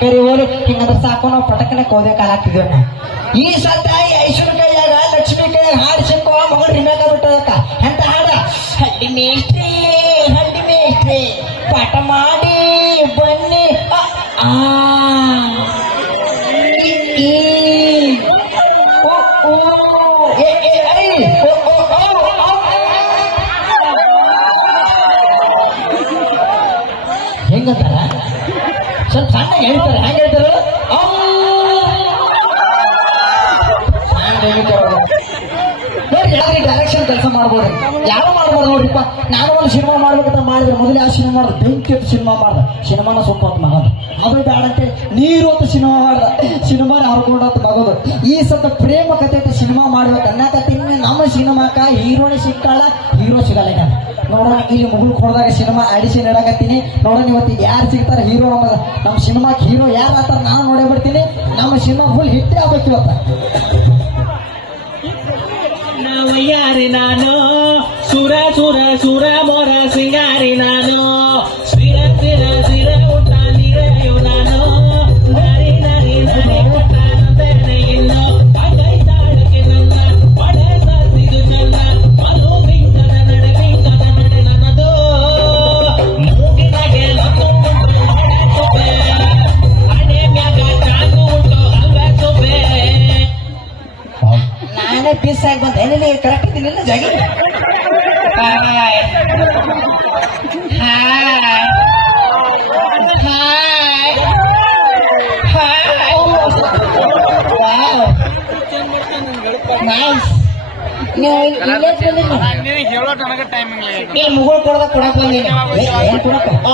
ಕರಿ ಹೋಲು ಹಿಂಗಂದ್ರೆ ಸಾಕು ನಾವು ಪಟಕನೆ ಕೋದೆ ಕಾಲ ಹಾಕ್ತಿದ್ವಿ ನಾವು. ಈ ಸತ ಐಶ್ವರ್ಯ ಕೈಯಾಗ ಲಕ್ಷ್ಮಿ ಕೈಯಾಗ ಹಾಡು ಸಿಕ್ಕೋ ಮಗಳು ರಿಮೇಕ ಬಿಟ್ಟದಕ್ಕ ಎಂತ ಹಾಡ ಹಳ್ಳಿ ಮೇಷ್ಟ್ರಿ ಪಾಠ ಮಾಡಿ ಬನ್ನಿ ಹೆಂಗಂತಾರ ಸ್ವಲ್ಪ ಸಣ್ಣ ಹೇಳ್ತಾರೆ ಹೆಂಗ ಹೇಳ್ತಾರ ನೋಡಿ ಯಾವ್ದು ಡೈರೆಕ್ಷನ್ ಕೆಲಸ ಮಾಡ್ಬೋದು ಯಾವ ಮಾಡ್ಬೋದು ನೋಡ್ರಿಪ್ಪ. ನಾನು ಒಂದು ಸಿನಿಮಾ ಮಾಡ್ಬೇಕಂತ ಮಾಡಿದ್ರೆ ಮೊದಲು ಯಾವ ಸಿನಿಮಾ ಮಾಡ್ದೆ ಬೆಂಕಿ ಅಂತ ಸಿನಿಮಾ ಮಾಡ್ದೆ ಸಿನಿಮಾನ ಸ್ವಲ್ಪ ಹೊತ್ತು ಮಗದು ಅದು ಬೇಡಂತೆ ನೀರು ಅಂತ ಸಿನಿಮಾ ಮಾಡ್ದ ಸಿನಿಮಾನ ಹರ್ಕೊಂಡಂತ ಮಗದು. ಈ ಸತ ಪ್ರೇಮ ಕಥೆ ಅಂತ ಸಿನಿಮಾ ಮಾಡ್ಬೇಕು ಅನ್ನಕತ್ತೀನಿ. ನಮ್ಮ ಸಿನಿಮಾಕ ಹೀರೋಣಿ ಸಿಕ್ಕಾಳ ಹೀರೋ ಸಿಗಲ್ಲ ಈಗ ನೋಡೋಣ. ಇಲ್ಲಿ ಮುಗುಳು ಕೊಡದಾಗ ಸಿನಿಮಾ ಆಡಿಷನ್ ಇಡಕತ್ತೀನಿ ನೋಡೋಣ ಇವತ್ತು ಯಾರು ಸಿಗ್ತಾರೆ ಹೀರೋ. ನಮ್ಮ ಸಿನಿಮಾಕ್ಕೆ ಹೀರೋ ಯಾರು ಆಗ್ತಾರೆ ನಾನು ನೋಡೇ ಬಿಡ್ತೀನಿ. ನಮ್ಮ ಸಿನಿಮಾ ಫುಲ್ ಹಿಟ್ಟೇ ಆಗ್ಬೇಕು ಇವತ್ತ. ಯಾರಿ ನಾನು ಸುರ ಸುರ ಸುರ ಮೊರ ಸಿಂಗಾರಿ ನಾನು ಸಿರ ಸಿರ ಸಿರ ಊಟ ನೀರೆಯೋ ನಾನು ನರಿ ನರಿ ನರಿ ಕೊಟ್ಟಾನಂದೇನೆ ಇನ್ನು ಪಗೈ ತಾಳಕ್ಕೆ ನನ್ನ ಪಡೆ ಸತ್ತಿದು ಚಂದ ಮನು ಬಿಂಕದ ನಡೆ ನನ್ನದು ಮೂಗಿನಾಗೆ ಲಕ್ಕು ಉಂಟು ಹಡೆ ತುಪ್ಪೆ ಹಣೆ ಮ್ಯಾಗ ಚಾಕು ಉಂಟು ಹಂಗ ತುಪ್ಪೆ. ನಾನೇ ಪೀಸ್ ಆಗಿ ಬಂದೆ ಏನೇನು ಕರೆಕ್ಟ್ ಇದ್ದೀನಿ ಜಾಗಿ. Hi hi hi hi nice. ಮುಗುಳು ಕೊಡದ ಕೊಡಕ್ ಬಂದೀನಿ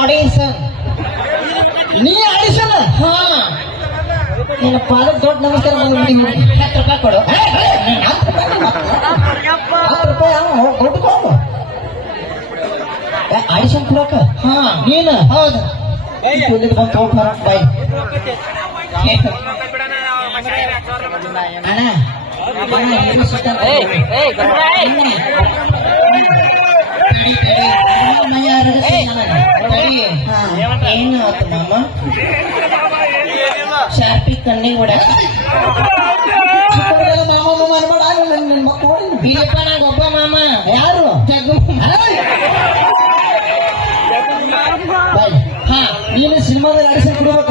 ಆಡಿಷನ್. ನೀ ಆಡಿಷನ್ ಹಾ ನಿನ್ನ ಪಾಲಕ್ ದೊಡ್ಡ ನಮಸ್ಕಾರ ಬಂದು ₹10 ಕೊಡು. ಆಡಿಷನ್ ಕೊಡಕ ಹಾ ನೀನು ಹೌದು ಬಂದು ಬಾಯ್ ಅಣ್ಣ ಏನು ಆತು ಮಾಮ ಶಾರ್ಪಿ ಕಣ್ಣಿಗೆ ಹೊಡ ಇಲ್ಲಪ್ಪ ನಂಗೊಬ್ಬ ಮಾಮ ಯಾರು ಜಗ್ಗು. ಹಾ ನೀನು ಸಿನಿಮಾದಲ್ಲಿ ಆಡಿಷನ್ ಕೊಡ್ಬೇಕ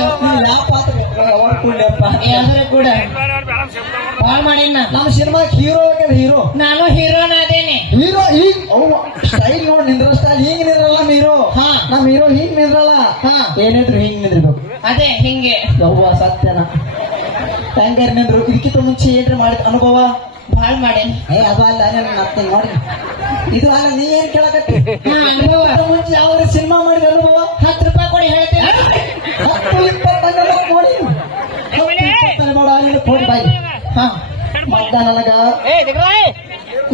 ಯಾವ ಪಾತ್ರ ಯಾವ್ದಾರ ಕೂಡ ಬಾಳ್ ಮಾಡಿನ ನಮ್ಮ ಸಿನಿಮಾಕ್ಕೆ ಹೀರೋ ಬೇಕಂದ್ರೆ ಹೀರೋ ನಾನು ಹೀರೋನ ಅದೇನೆ. ಹೀರೋ ಈಗ ಸ್ಟೈಲ್ ನೋಡಿ ನಿಂದ್ರ ಸ್ಟೈಲ್ ಹಿಂಗ್ ನಿಂದ್ರಲ್ಲ ಹೀರೋ. ಹಾ ನಮ್ ಹೀರೋ ಹಿಂಗ್ ನಿಂದ್ರಲ್ಲ. ಹಾ ಏನಿದ್ರು ಹಿಂಗ್ ನಿಂದ್ರಬೇಕು ಅದೇ ಹಿಂಗೆ ಯವ್ವ ಸತ್ಯನ ಹೆಂಗಾರ ನಿಂದ್ರು. ಇದಕ್ಕಿಂತ ಮುಂಚೆ ಏನ್ರಿ ಮಾಡಿದ ಅನುಭವ ಬಾಳ್ ಮಾಡೇನಿ. ಅದು ಅಲ್ಲ ಮತ್ತೆ ನೋಡಿ ಇದು ಅಲ್ಲ ನೀ ಏನ್ ಕೇಳಕತ್ತಿ ಅನುಭವ ಮುಂಚೆ ಯಾವ ಸಿನಿಮಾ ಮಾಡಿದ ಅನುಭವ ₹10 ಕೊಡಿ ಹೇಳ್ತೀನಿ. 10-20 ನೋಡಿ ಮಾಡ ಕೊಡಿ ಬಾಯಿ. ಹಾ ಮದ್ದ ನನಗ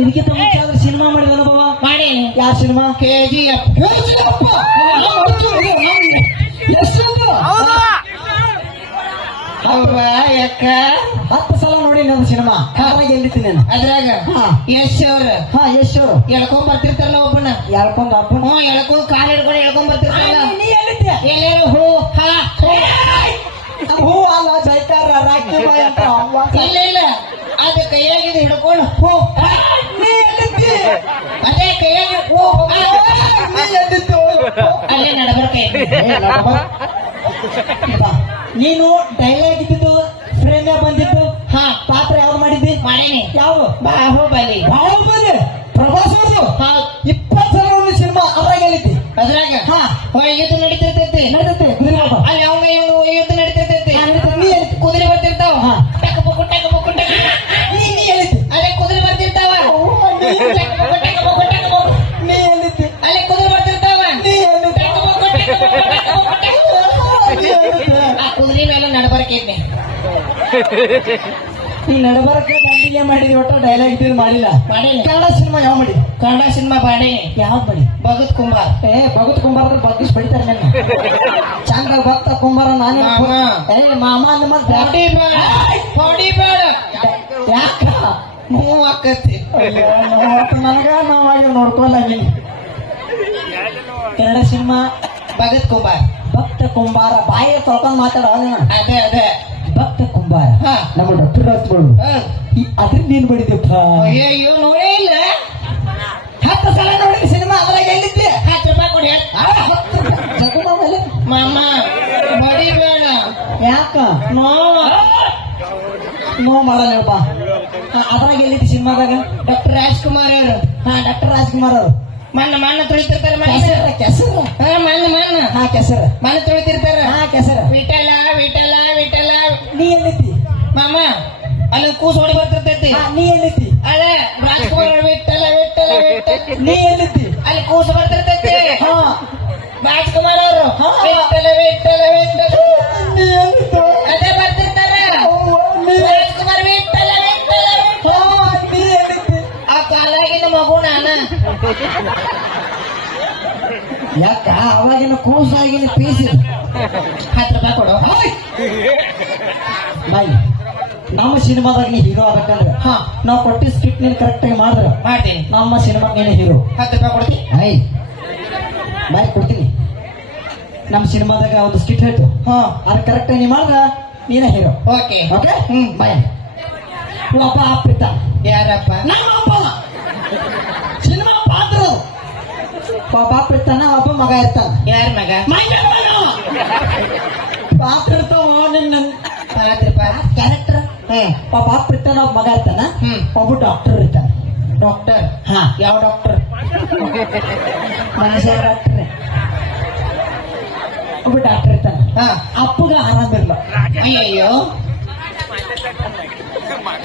ಇದಕ್ಕಿಂತ ಮುಂಚೆ ಯಾವ ಸಿನಿಮಾ ಮಾಡಿದ ಅನುಭವ ಮಾಡೇನಿ. ಯಾವ ಸಿನಿಮಾ KGF. ಯಾಕ 10 ಸಲ ನೋಡಿ ನನ್ನ ಸಿನಿಮಾ ಕಾರಾಗ ಎಲ್ಲಿದ್ದೀನಿ ನಾನು ಅದ್ರಾಗ ಯಶ್ ಅವ್ರ ಯಶ್ ಅವರು ಎಳ್ಕೊಂಡ್ ಬರ್ತಿರ್ತಾರಲ್ಲ ಒಬ್ಬನ ಹೇಳ್ಕೊಂಡ್ ಅಪ್ಪ ಎಳ್ಕೊಂಡ್ ಕಾಲ್ ಹಿಡ್ಕೊಂಡು ಎಳ್ಕೊಂಡ್ ಬರ್ತಿರ್ತಾರಲ್ಲ ನೀ ಎಲ್ಲಿದ್ದೆ ಎಲ್ಲೇನು ಹೂ ಹಾ ಹೂ ಅಲ್ಲ ಜೈಕಾರ ರಾಕಿ ಬಾಯ್ ಅಂತ ಅವ್ವ. ಇಲ್ಲ ಇಲ್ಲ ಅದ ಕೈಯಾಗಿದ್ದು ಹಿಡ್ಕೊಂಡು ಹೂ ನೀ ಎಲ್ಲಿದ್ದಿ ಅದೇ ಕೈಯಾಗ ಹೂ ನೀ ಎಲ್ಲಿದ್ದು ಅಲ್ಲೇ ನಡಬರ್ಕೈ ನೀನು ಡೈಲಾಗ್ ಇದ್ದಿದ್ದು ಫ್ರೇಮ್ ಬಂದಿದ್ದು ಹಾ ಪಾತ್ರ ಯಾವ್ದು ಮಾಡಿದ್ದಿ ಮಾಡೇನಿ. ಯಾವ ಬಾಹುಬಲಿ ಬಾಹುಬಲಿ ಪ್ರಭಾಸ್ ಅವ್ರದ್ದು ಹಾ 20 ಸಲ ಒಂದು ಸಿನಿಮಾ ಅದ್ರಾಗ ಹೇಳಿದ್ದಿ ಅದ್ರಾಗ ಹಾ ಯುದ್ಧ ನಡೀತಿರ್ತೈತಿ ನಡೀತೈತೆ ಕುದುರೆ ಹಬ್ಬ. ಅಲ್ಲಿ ಅವಂಗ ಇವಂಗ ಯುದ್ಧ ನಡೀತಿರ್ತೈತಿ ನೀ ಹೇಳಿದ್ದಿ ಕುದುರೆ ಬರ್ತಿರ್ತಾವ ಹಾ. ಟಕ್ ಪುಕ್ಕು ಟಕ್ ಪುಕ್ಕು ಟಕ್. ನೀ ಹೇಳಿದ್ದಿ ಅಲ್ಲೇ ಕುದುರೆ ಬರ್ತಿರ್ತಾವ ಟಕ್ ಪುಕ್ಕು ಟಕ್ ಪುಕ್ಕು ಟಕ್ ಪುಕ್ಕು. ನೀ ಹೇಳಿದ್ದಿ ಅಲ್ಲೇ ಕುದುರೆ ಬರ್ತಿರ್ತಾವ ನೀ ಹೇಳಿದ್ದಿ ಟಕ್ ಪುಕ್ಕು ಟಕ್ ಪುಕ್ಕು ಟಕ್ ಪುಕ್ಕು ಟಕ್. ಆ ಕುದುರೆ ಮೇಲೆ ನಡಬರ್ಕೈತಿ. ನೀ ನಡಬರಕ್ಕೆ ಕಂಟಿನ್ಯೂ ಮಾಡಿದ್ವಿ ಒಟ್ಟು ಡೈಲಾಗ್ ಇಟ್ಟಿದ್ದು ಮಾಡಿಲ್ಲ. ಮಾಡೇನಿ. ಕನ್ನಡ ಸಿನಿಮಾ ಯಾವ ಮಾಡಿ ಕನ್ನಡ ಸಿನಿಮಾ ಮಾಡೇನಿ. ಯಾವ್ದು ಮಾಡಿ ಭಗತ್ ಕುಂಬಾರ್. ಭಗತ್ ಕುಂಬಾರ ಬಗ್ಗಿಸ್ ಬಡಿತಾರೆ ನನ್ನ ಚಂದ ಭಕ್ತ ಕುಂಬಾರ ನಾನೇ ಮಾಮ. ಮಾಮ ನಿಮ್ಮ ಪೌಡಿ ಬೇಡ ಯಾಕ ನೋವು ಆಕತಿ. ನನಗ ನಾವಾಗಿ ನೋಡ್ಕೊಲ್ಲ ಕನ್ನಡ ಸಿನಿಮಾ ಭಗತ್ ಕುಂಬಾರ್ ಭಕ್ತ ಕುಂಬಾರ ಬಾಯಿ ತೊಳ್ಕೊಂಡ್ ಮಾತಾಡೋ ಅದೇ ಅದೇ ಭಕ್ತ ಕುಂಬಾರ ಹಾ. ನಮ್ಮ ಡಾಕ್ಟರ್ ರಾಜ್ಗಳು ಅದ್ರ ನೀನ್ ಬಡಿದಪ್ಪ ಅಯ್ಯೋ ನೋಡೇ ಇಲ್ಲ 10 ಸಲ ನೋಡಿ ಸಿನಿಮಾ ಅದ್ರಾಗ ಎಲ್ಲಿದ್ದೆ 10 ರೂಪಾಯಿ ಕೊಡಿ ಜಗುಮಾಮಲೆ ಮಾಮ ಮಡಿಬೇಡ ಯಾಕ ನೋ ಮಾಡಲ್ಲಪ್ಪ ಅದ್ರಾಗ ಎಲ್ಲಿದ್ದಿ ಸಿನಿಮಾದಾಗ ಡಾಕ್ಟರ್ ರಾಜ್ಕುಮಾರ್ ಅವರು ಡಾಕ್ಟರ್ ರಾಜ್ಕುಮಾರ್ ಅವರು ಮಣ್ಣ ತುಳಿತಿರ್ತಾರೆ ಕೆಸರ ಮಣ್ಣ ಕೆಸರ ಮಣ್ಣ ತುಳಿತಿರ್ತಾರ ಕೆಸರ ವಿಠಲ ವಿಠಲ ವಿಠಲ ನೀ ಎಲ್ಲಿದ್ದಿ ಮಾಮ ಅಲ್ಲಿ ಕೂಸು ಹೊಡಿ ಬರ್ತಿರ್ತೈತಿ ನೀ ಎಲ್ಲಿದ್ದಿ ಅದೇ ರಾಜ್ಕುಮಾರ್ ವಿಠಲ ವಿಠಲ ವಿಠಲ ನೀ ಎಲ್ಲಿದ್ದಿ ಅಲ್ಲಿ ಕೂಸು ಬರ್ತಿರ್ತೈತಿ ಹಾ ರಾಜ್ಕುಮಾರ್ ಅವರು ವಿಠಲ ವಿಠಲ ವಿಠಲ ನೀ ಎಲ್ಲಿದ್ದು ಅದೇ ಬರ್ತಿರ್ತಾರ ರಾಜ್ಕುಮಾರ್ ವಿಠಲ ವಿಠಲ ನೀ ಎಲ್ಲಿದ್ದಿ ಆ ಕಾಲಾಗಿನ ಮಗು ನಾನ ಯಾಕ ಅವಾಗಿನ ಕೂಸಾಗಿನ ಪೀಸಿ 10 ರೂಪಾಯಿ ಕೊಡು ಬಾಯ್ ನಮ್ಮ ಸಿನಿಮಾದಾಗ ನೀ ಹೀರೋ ಆಗ್ಬೇಕಂದ್ರೆ ಹಾ ನಾವು ಕೊಟ್ಟಿ ಸ್ಕಿಟ್ ನೀನ್ ಕರೆಕ್ಟ್ ಆಗಿ ಮಾಡಿದ್ರ ಮಾಡ್ತೀನಿ ನಮ್ಮ ಸಿನಿಮಾಗ ನೀನು ಹೀರೋ 10 ರೂಪಾಯಿ ಕೊಡ್ತಿ ಐ ಬಾಯ್ ಕೊಡ್ತೀನಿ ನಮ್ಮ ಸಿನಿಮಾದಾಗ ಒಂದು ಸ್ಕಿಟ್ ಹೇಳ್ತು ಹಾ ಅದು ಕರೆಕ್ಟ್ ಆಗಿ ನೀ ಮಾಡಿದ್ರ ನೀನ ಹೀರೋ ಓಕೆ ಓಕೆ ಬಾಯ್ ಒಬ್ಬ ಅಪ್ಪ ಇತ್ತ ಯಾರಪ್ಪ ನಮ್ಮ ಅಪ್ಪ ಸಿನಿಮಾ ಪಾತ್ರ ಒಬ್ಬ ಅಪ್ಪ ಇರ್ತಾನ ಒಬ್ಬ ಮಗ ಇರ್ತಾನ ಯಾರ ಮಗ ಪಾತ್ರ ಇರ್ತಾವ ನಿನ್ನ 10 ರೂಪಾಯಿ ಕ್ಯಾರೆಕ್ಟರ್ ಒಬ್ಬ ಅಪ್ಪ ಇರ್ತಾನ ಒಬ್ಬ ಮಗ ಇರ್ತಾನ ಒಬ್ಬ ಡಾಕ್ಟರ್ ಇರ್ತಾನ ಡಾಕ್ಟರ್ ಹಾ ಯಾವ ಡಾಕ್ಟರ್ ಮನುಷ್ಯ ಡಾಕ್ಟರ್ ಒಬ್ಬ ಡಾಕ್ಟರ್ ಇರ್ತಾನ ಹಾ ಅಪ್ಪಗ ಆರಾಮಿರ್ಲ ಅಯ್ಯೋ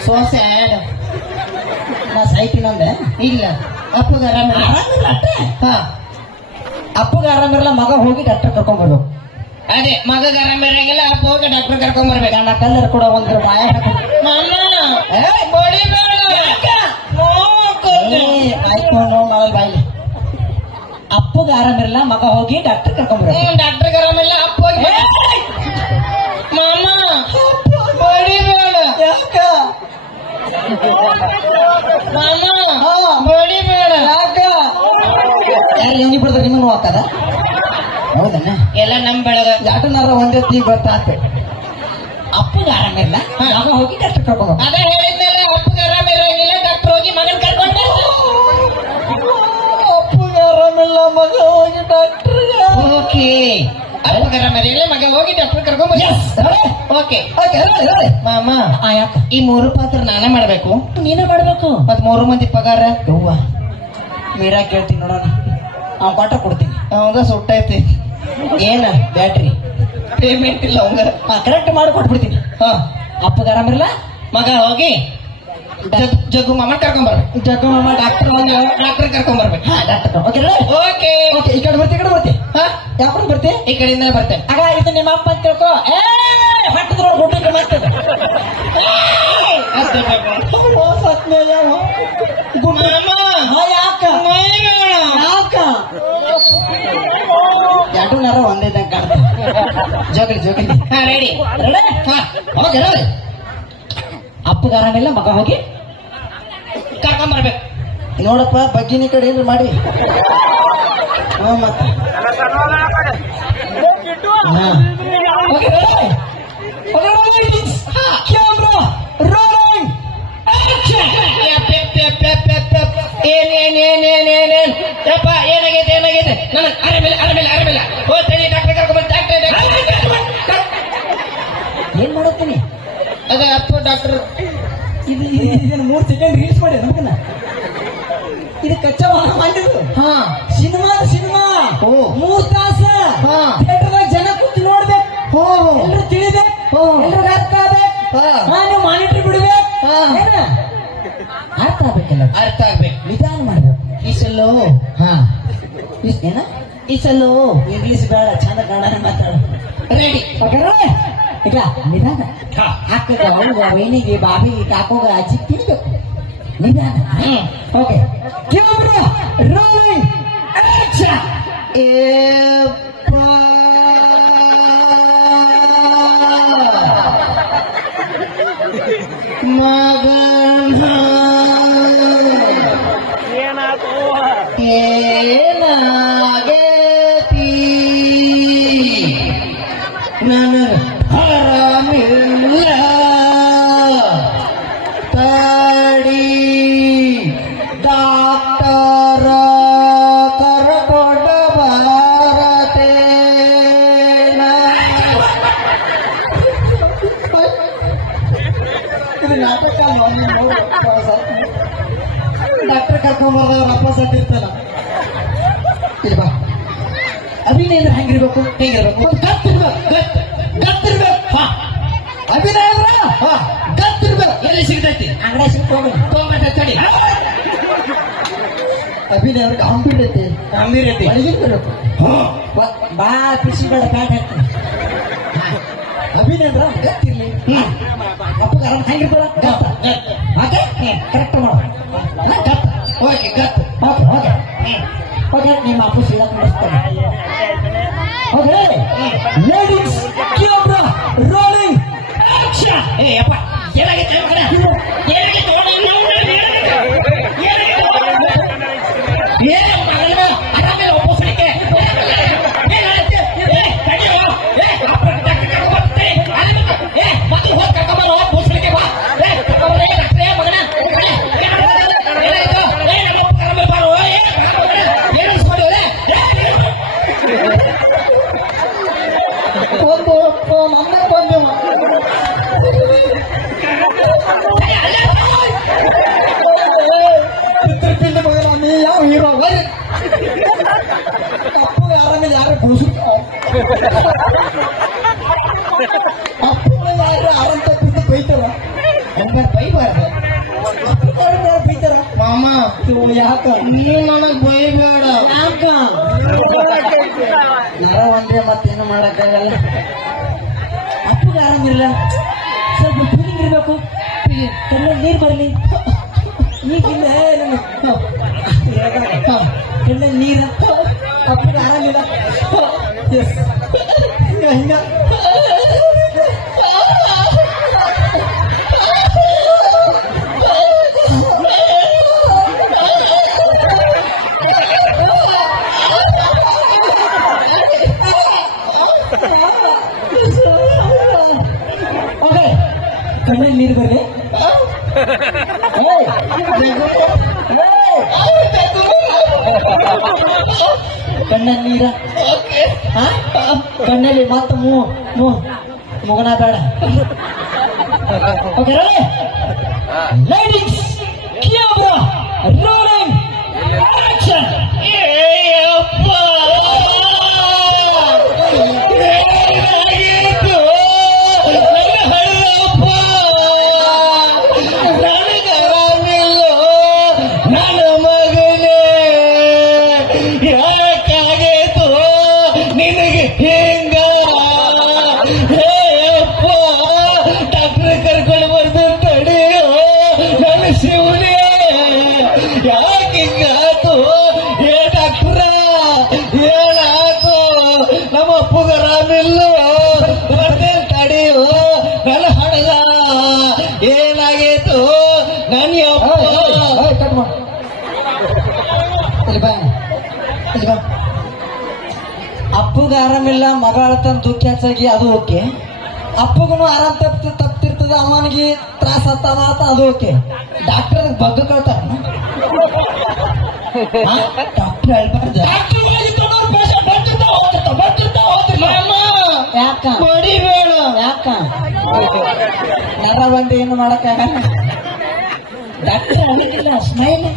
ಸೋ ಸ್ಯಾಡ್ ನಾ ಸಾಯ್ತೀನಂದೆ ಇಲ್ಲ ಅಪ್ಪಗ ಆರಾಮಿಲ್ಲ ಆರಾಮಿರ್ಲ ಅಟ್ಟೆ ಹಾ ಅಪ್ಪಗ ಆರಾಮಿರ್ಲ ಮಗ ಹೋಗಿ ಡಾಕ್ಟರ್ ಕರ್ಕೊಂಡ್ ಬರ್ಬೇಕು ಅದೇ ಮಗಗ ಆರಾಮಿರಂಗಿಲ್ಲ ಅಪ್ಪ ಹೋಗಿ ಡಾಕ್ಟರ್ ಕರ್ಕೊಂಡ್ ಬರ್ಬೇಕು ಗಂಡ ಕಲ್ಲರ್ ಕೂಡ ಒಂದ್ರ ಬಾಯ ಮಾಮ ಬಡಿಬೇಡ ಆಯ್ತು ಬಾಯಿ ಅಪ್ಪಗ ಆರಾಮಿರಲ್ಲ ಮಗ ಹೋಗಿ ಡಾಕ್ಟರ್ ಕರ್ಕೊಂಡ್ ಬರ್ಬೇಕು ಡಾಕ್ಟರ್ ಆರಾಮಿಲ್ಲ ಅಪ್ಪ ಹೋಗಿ ಮಾಮ ಬಡಿಬೇಡ ಯಾಕ ಮಾಮ ಬಡಿಬೇಡ ಯಾಕ ಯಾರು ಎಣ್ಣಿ ಬಿಡ್ತಾರೆ ನಿಮ್ಮನ್ನು ಹಾಕದ ಹೌದಣ್ಣ ಎಲ್ಲ ನಮ್ ಬೆಳಗ ಯಾಕನಾರ ಒಂದೇ ತೀ ಬರ್ತಾತೆ ಅಪ್ಪಗ ಆರಾಮಿರಲ್ಲ ಮಗ ಹೋಗಿ ಡಾಕ್ಟರ್ ಕರ್ಕೊಂಡ್ ಬರ್ಬೇಕು ಅದೇ ಹೇಳಿದ್ಮೇಲೆ ಅಪ್ಪಗ ಆರಾಮಿರಂಗಿಲ್ಲ ಡಾಕ್ಟರ್ ಹೋಗಿ ಮಗನ್ ಕರ್ಕೊಂಡ್ ಅಪ್ಪಗ ಆರಾಮಿಲ್ಲ ಮಗ ಹೋಗಿ ಡಾಕ್ಟರ್ ಓಕೆ ಅಪ್ಪಗ ಆರಾಮಿರಂಗಿಲ್ಲ ಮಗ ಹೋಗಿ ಡಾಕ್ಟರ್ ಕರ್ಕೊಂಡ್ ಓಕೆ ಮಾಮ ಯಾಕ ಈ 3 ಪಾತ್ರ ನಾನೇ ಮಾಡ್ಬೇಕು ನೀನೇ ಮಾಡ್ಬೇಕು ಮತ್ 3 ಮಂದಿ ಪಗಾರ ಯವ್ವ ಮೀರಾ ಕೇಳ್ತೀನಿ ನೋಡೋಣ ಅವ್ನು ಕೊಟ್ಟ ಕೊಡ್ತೀನಿ ಅವಂಗ ಸುಟ್ಟೈತಿ ಏನ ಬ್ಯಾಟ್ರಿ ಪೇಮೆಂಟ್ ಇಲ್ಲ ಅವಂಗ ಕರೆಕ್ಟ್ ಮಾಡಿ ಕೊಟ್ಬಿಡ್ತೀನಿ ಹಾ ಅಪ್ಪಗ ಆರಾಮಿರಲ್ಲ ಮಗ ಹೋಗಿ ಜಗ್ಗು ಮಾಮ ಕರ್ಕೊಂಡ್ ಬರ್ಬೇಕು ಜಗಮ್ಮ ಡಾಕ್ಟರ್ ಡಾಕ್ಟರ್ ಕರ್ಕೊಂಡ್ ಬರ್ಬೇಕು ಹಾ ಡಾಕ್ಟರ್ ಓಕೆ ಓಕೆ ಓಕೆ ಈ ಕಡೆ ಬರ್ತಿ ಹಾ ಯಾವ ಕಡೆ ಬರ್ತಿ ಈ ಕಡೆಯಿಂದಲೇ ಬರ್ತೇನೆ ಆಗ ಇದು ನಿಮ್ಮ ಅಪ್ಪ ಅಂತ ತಿಳ್ಕೊ ಹಟ್ಟಿದ್ರ ಗುಡ್ಡಕ್ಕೆ ಮತ್ತೆ ಯಾಕ ಎರಡು ನರ ಒಂದೇ ಕಾಡ್ತೀನಿ ಜೋಗಲಿ ಜೋಗಲಿ ಹಾ ರೆಡಿ ಓಕೆ ಅಪ್ಪಗ ಆರಾಮಿಲ್ಲ ಮಗ ಹೋಗಿ ಕರ್ಕೊಂಡ್ ಬರ್ಬೇಕು ನೋಡಪ್ಪ ಬಗ್ಗಿನ ಕಡೆ ಏನ್ರಿ ಮಾಡಿ ಮತ್ತೆ ಏನೇನೇನೇನೇನೇನ್ ಯಪ್ಪ ಏನಾಗೈತೆ ಏನಾಗೈತೆ ನಾನು ಆರಾಮಿಲ್ಲ ಹೋಗ್ತೇನೆ ಡಾಕ್ಟರ್ ಕರ್ಕೊಂಡ್ ಡಾಕ್ಟರ್ ಏನ್ ಮಾಡತ್ತೀನಿ ಅದೇ ಅಪ್ಪ ಡಾಕ್ಟರ್ ಇದು 3 ಸೆಕೆಂಡ್ ರೀಲ್ಸ್ ಮಾಡಿ ನಮ್ಗನ ಇದು ಕಚ್ಚಾ ಮಾಡಿದ್ರು ಹಾ ಸಿನಿಮಾ 3 ತಾಸ ಥಿಯೇಟರ್ದಾಗ ಜನ ಕೂತು ನೋಡ್ಬೇಕು ಎಲ್ರು ತಿಳಿಬೇಕು ಎಲ್ರು ಅರ್ಥ ಆಗ್ಬೇಕು ನೀವು ಮಾನಿಟರ್ ಬಿಡ್ಬೇಕು ಅರ್ಥ ಆಗ್ಬೇಕಲ್ಲ ಅರ್ಥ ಆಗ್ಬೇಕು ನಿಧಾನ ಮಾಡ್ಬೇಕು ಈ ಸಲ ಹಾ ಏನ ಈ ಸಲ ಇಂಗ್ಲಿಷ್ ಬೇಡ ಚಂದ ಕನ್ನಡ ಮಾತಾಡು ರೆಡಿ ಈಗ ನಿಧಾನ ಹಾಕದ ವೈನಿಗೆ ಬಾಬಿಗೆ ಕಾಕೋಗ ಅಜ್ಜಿ ತಿನ್ಬೇಕು ನಿಧಾನ ಓಕೆ ಕ್ಯಾಮ್ರಾ ರೋಲಿಂಗ್ ಆಕ್ಷನ್ ಏನಾಗೇತಿ ನನಗೆ ಆರಾಮಿಲ್ಲ ತಡಿ ಡಾಕ್ಟರ ಕರ್ಕೊಂಡ ಬಾರತೇನ. ಇದು ನಾಟಕ ಡಾಕ್ಟರ್ ಕರ್ಕೊಂಬರ್ದವ್ರ ಅಪ್ಪ ಸತ್ತಿರ್ತಾನ. ಇಲ್ಲಿ ಬಾ, ಅಭಿನಯ ಅಂದ್ರೆ ಹೆಂಗಿರ್ಬೇಕು? ಹೇಗಿರ್ಬೇಕು? ಗತ್ತಿರ್ಬೇಕು. ಅಭಿನಯ ಅಂದ್ರ ಗತ್ತಿರ್ಬೇಕು. ಎಲ್ಲಿ ಸಿಗ್ತೈತಿ? ಅಂಗಡಿ ಸಿಗ್ತೋಗ್ರಿ ತಡಿ. ಅಭಿನಯ ಅವ್ರಿಗೆ ಗಂಭೀರತೆ ಒಳಗಿರ್ಬೇಕು. ಬಾ ಪಿಸಿ ಬೇಡ ಪ್ಯಾಂಟ್ ಹಾಕ್ತೀನಿ. ಅಭಿನಯ ಅಂದ್ರ ಗತ್ತಿರ್ಲಿ. ಅಪ್ಪಗ ಆರಾಮ ಹೆಂಗಿರ್ತಾರ? ಗತ್ತ. ಓಕೆ ಕರೆಕ್ಟ್ ಮಾಡು. ಗತ್ತ. ಓಕೆ ಗತ್ತ. ಓಕೆ ಓಕೆ ಓಕೆ ನಿಮ್ಮ ಅಪ್ಪು ಸೀದಾ ನಡೆಸ್ತಾರೆ. Okay ladies camera rolling action. ಏ ಅಪ್ಪ ಏನಾಗೈತೆ ಮಗನ? ಏನಾಗೈತೆ? ಏನು ಮಗನ ಆರಾಮಿಲ್ಲ ಒಪ್ಪಸಲಿಕ್ಕೆ ಏನಾಗುತ್ತೆ? ಏ ತಡಿಯೋ. ಏ ಅಪ್ಪ ಕರ್ಕೊಂಡ್ಬರ್ತೀನಿ. ಏ ಮತ್ತೆ ಹೋಗಿ ಕರ್ಕೊಂಬರೋ ಒಪ್ಪಸಲಿಕ್ಕೆ ಬಾ. ಏ ಕರ್ಕೊಂಬರೋ ಡಾಕ್ಟ್ರೇ ಮಗನ. ಏನಾಯ್ತು? ಏ ನಮ್ಮ ಕರ್ಕೊಂಬರೋ. ಏನು ಸ್ವಾಮಿ ಒಂದು ನನ್ನ ಬಂದು ಪಿತೃಪಿಂಡ ಮಗನ ನೀ ಯಾವ ಹೀರೋ? ಅಪ್ಪು ಆರಾಮಿಲ್ಲ ಯಾರು ಬೋಸು ಅಪ್ಪು ಯಾರು ಆರಾಮ್ ತಪ್ಪಿದ್ದು ಬೈತಾರ. ನಮ್ಮನ್ನ ಬೈಬಾರ್ದು ಬೈತಾರ ಮಾಮ. ಯಾಕ ನೀವು ನನಗ್ ಬೈಬೇಡ. ಯಾಕ ಯಾರೋ ಒಂದೇ ಮತ್ತೇನು ಮಾಡಕ್ಕಾಗಲ್ಲ. ಅಪ್ಪಗೆ ಆರಾಮಿಲ್ಲ, ಸ್ವಲ್ಪ ಫೀಲಿಂಗ್ ಇರ್ಬೇಕು, ಕಣ್ಣಲ್ಲಿ ನೀರು ಬರಲಿ. ಈಗಿಲ್ಲ ಕಣ್ಣಲ್ಲಿ ನೀರ. ಅಪ್ಪಗೆ ಆರಾಮಿಲ್ಲ. ಹಿಂಗ ಓಕೆ ಕಣ್ಣಲ್ಲಿ ನೀರು ಬರಲಿ. ಕಣ್ಣಲ್ಲಿ ನೀರ ಕಣ್ಣಲ್ಲಿ ಮತ್ತೆ ಮುಗನ ಬೇಡ. Okay ready ladies camera rolling action. ನಿನಗೆ ಹಿಂಗ ಡಾಕ್ಟರ್ ಕರ್ಕೊಂಡು ಬರ್ದು ತಡೆಯೋ ನನ್ನ ಶಿವನೇ. ಯಾಕಿಂಗಾತು? ಏ ಡಾಕ್ಟ್ರ ಹೇಳಾತು ನಮ್ಮ ಅಪ್ಪಗ ಆರಾಮಿಲ್ಲೋ ಬರ್ದೇನ್ ತಡೆಯೋ ನನ್ನ ಹಣದ ಏನಾಗೈತು ನನ್ನ ಅಪ್ಪ. ಕಟ್ ಮಾಡು. ಇಲ್ಲಿ ಬಾ ಇಲ್ಲಿ ಬಾ. ಅಪ್ಪಗ ಆರಾಮಿಲ್ಲ, ಮಗ ಅಳ್ತಾನ ದುಃಖ ಹೆಚ್ಚಾಗಿ ಅದು ಓಕೆ. ಅಪ್ಪಗೂ ಆರಾಮ್ ತಪ್ತಿರ್ತದ, ಅಮ್ಮನಿಗೆ ತ್ರಾಸ ಆಗ್ತಾವ ಅದು ಓಕೆ. ಡಾಕ್ಟರ್ ಬಗ್ಗ ಕಳ್ತಾರ. ಡಾಕ್ಟರ್ ಹೇಳ್ಬಾರ್ದು. ಯಾಕ ಬಡಿಬೇಡ. ಯಾಕ ನರ ಬಂದು ಏನು ಮಾಡಕ್ಕಾಗಲ್ಲ. ಡಾಕ್ಟರ್ ಅನ್ನೋದಿಲ್ಲ, ಸ್ಮೈಲ್.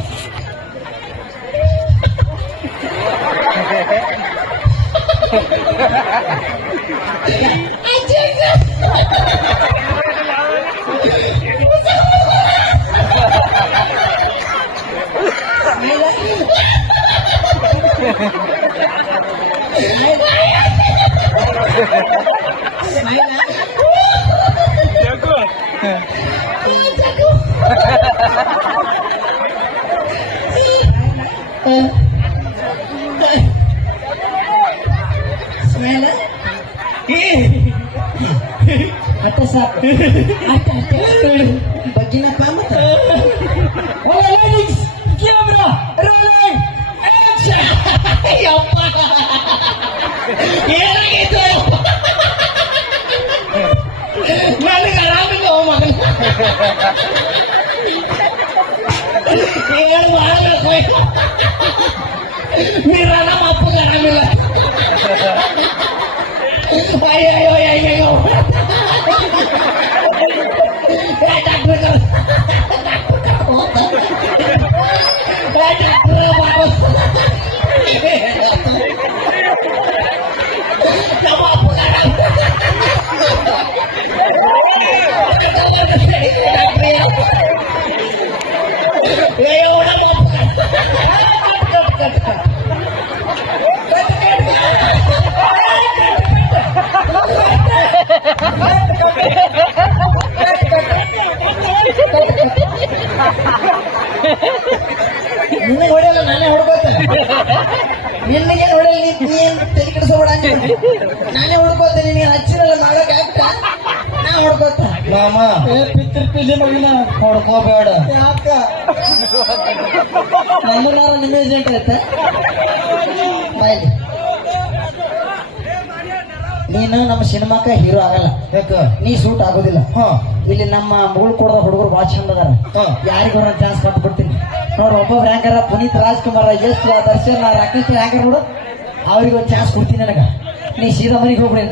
ಅಷ್ಟೇ ಸಾಕು. ಬಗ್ಗಿನ ಕಾಮತ್ತ ಕ್ಯಾಮ್ರಾ ರೋಲಿಂಗ್ ಆಕ್ಷನ್. ಏನಾಗಿತ್ತು? ಏನು ಮಾಡಬೇಕು ಮೀರಾ ನಮ್ಮ ಅಪ್ಪಗ ಆರಾಮಿಲ್ಲ ಅಯ್ಯಯ್ಯೋ ಅಯ್ಯಯ್ಯೋ ನಿನ್ನೆ ಹೊಡೆಯಲ್ಲ ನಾನೇ ಹೊಡ್ಕೋತೇನೆ ನಿನ್ನೆಗೆ ಹೊಡೆಯಲ್ಲ ನೀನ್ ತೆಗೆ ಕೆಡಿಸೋಬೇಡ ನಾನೇ ಹೊಡ್ಕೋತೇನೆ ನೀನು ಹಚ್ಚಿರಲ್ಲ ಮಾಡೋಕೆ ಆಗ್ತಾ ನಾ ಹೊಡ್ಕೋತ ಮಾಮ ಪಿತ್ರ ಪಿಲ್ಲಿ ಮಗಿನ ಹೊಡ್ಕೋಬೇಡ ಯಾಕ ನಮ್ಮನಾರ ನಿಮ್ಮ ಏಜೆಂಟ್ ಐತೆ ಬಾಯ್ ನೀನು ನಮ್ಮ ಸಿನಿಮಾಕ ಹೀರೋ ಆಗಲ್ಲ ಯಾಕ ನೀ ಸೂಟ್ ಆಗೋದಿಲ್ಲ ಹಾ ಇಲ್ಲಿ ನಮ್ಮ ಮುಗುಳ್ ಕೊಡದ ಹುಡುಗರು ಭಾಳ ಚಂದ ಅದಾರ ಹಾ. ಯಾರಿಗೂ ಚಾನ್ಸ್ ಕೊಟ್ಟು ಬಿಡ್ತೀನಿ ನೋಡ್ರಿ ಒಬ್ಬೊಬ್ರು ರ್ಯಾಂಕರ ಪುನೀತ್ ರಾಜ್ಕುಮಾರ್ ಯಶ್ ದರ್ಶನ್ ರಾಕೇಶ್ ರ್ಯಾಂಕರ್ ನೋಡು ಅವ್ರಿಗೆ ಒಂದು ಚಾನ್ಸ್ ಕೊಡ್ತೀನಿ ನನಗ ನೀ ಸೀದಾ ಮನೆಗೆ ಹೋಗ್ಬಿಡಿ